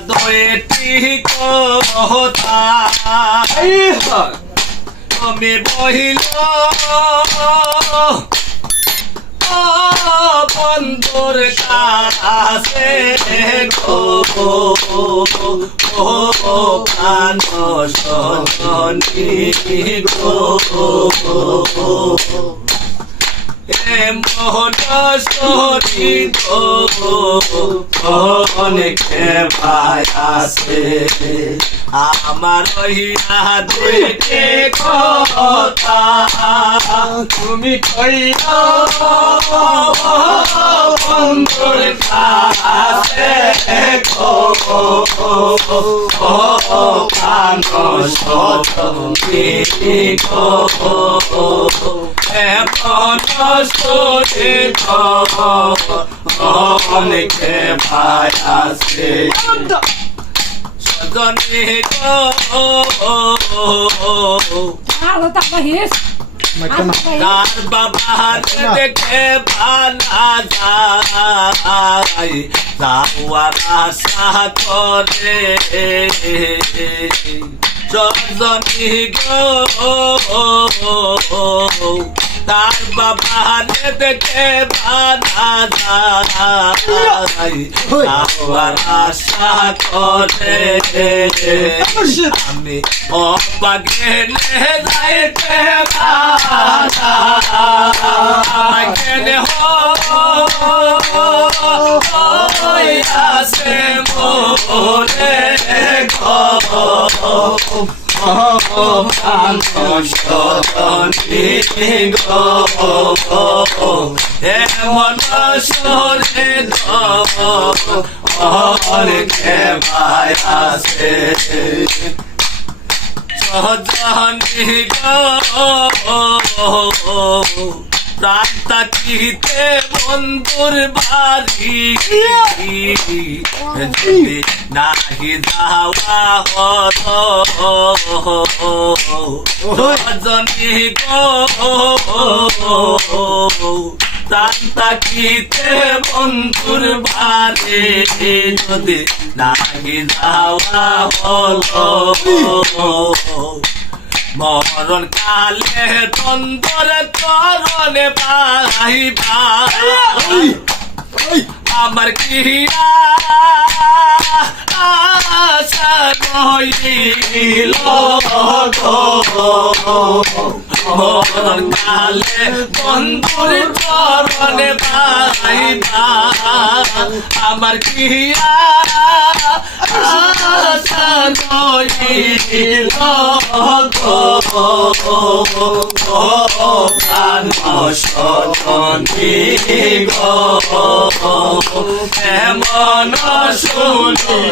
দুইটি কথা তুমি বহিল বন্ধুর কাছে গো প্রাণ সজনী গো মোহন শরীর অনেকে ভাই আছে আমার হইয়া দুইটি কথা তুমি কইয়া বন্ধুর কাছে প্রাণ সজনী গো অনেকে ভাই আছে সজনী গো তার বাবার দেখে ভালা যায় যাওয়ার আশা করে সজনী গো তার বাবার দেখে ভালা যায় যাওয়ার আশা করে আমি অপাগেলে যাইতে গেলে হইয়াছে মোরে প্রাণ সজনী গো এমন সরে অনেকে ভাই আছে সজনী গো প্রাণ তাকিতে বন্ধুর বাড়ি যদি নাহি যাওয়া সজনী গো প্রাণ তাকিতে বন্ধুর বাড়ি যদি নাহি যাওয়া মরণ কালে দ্বন্দ্বর তরণে পাইবা আমার কি আশা রহিল মরণ কালে বন্ধুর চরণে পাইবা আমার কি আশা রহিল প্রাণ সজনী গো এমন শুনি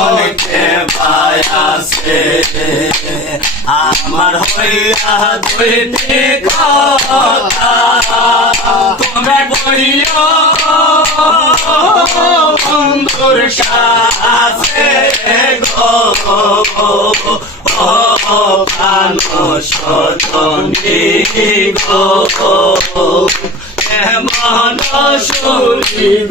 অনেকে ভাই আছে আমার হইয়া দুইটি কথা তুমি বইয়া বন্ধুর কাছে গো প্রাণ সজনী গো এমন সুরিদ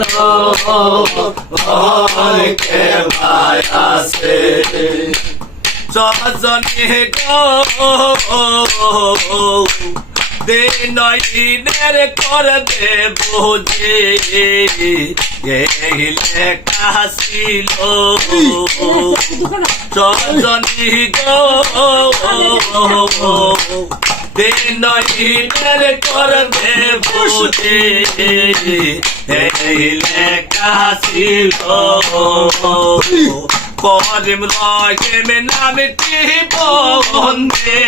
অনেকে ভাই আছে সজনী গো দিনের কর দে বুঝে এই লেখা ছিল সজনী গো দিনের কর দে বুঝে এই লেখা ছিল করিম রহিম নামটি বন্দে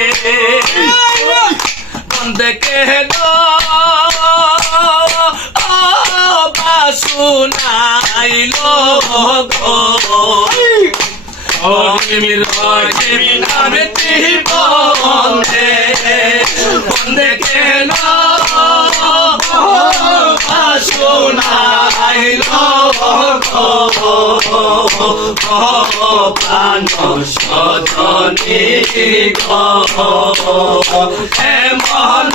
বন্দে বাসুনাইল গো করিম রহিম নামটি বন্দে বন্দে বাসুনাইল গো প্রাণ সজনী গো এমন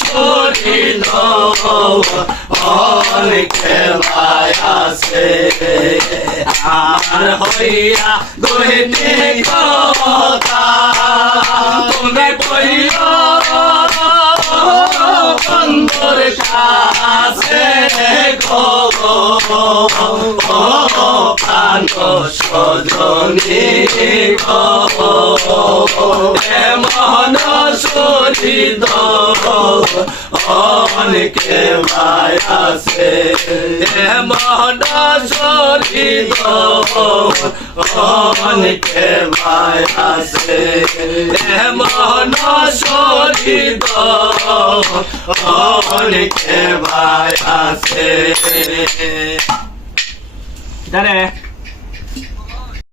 শরীর অনেকে আছে আর হইয়া গহিনী কথা তুমি বইল বন্ধুর কাছে গো প্রাণ সজনী গো এমন শরীর অনেকে আছে এমন শরীর অনেকে আছে এমন শরীর অনেকে আছে জানে